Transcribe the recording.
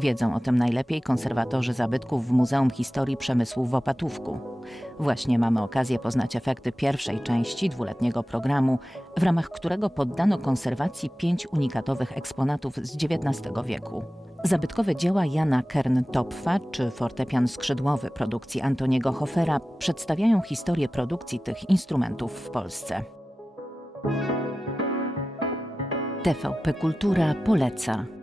Wiedzą o tym najlepiej konserwatorzy zabytków w Muzeum Historii Przemysłu w Opatówku. Właśnie mamy okazję poznać efekty pierwszej części dwuletniego programu, w ramach którego poddano konserwacji pięć unikatowych eksponatów z XIX wieku. Zabytkowe dzieła Jana Kern-Topfa czy fortepian skrzydłowy produkcji Antoniego Hofera przedstawiają historię produkcji tych instrumentów w Polsce. TVP Kultura poleca.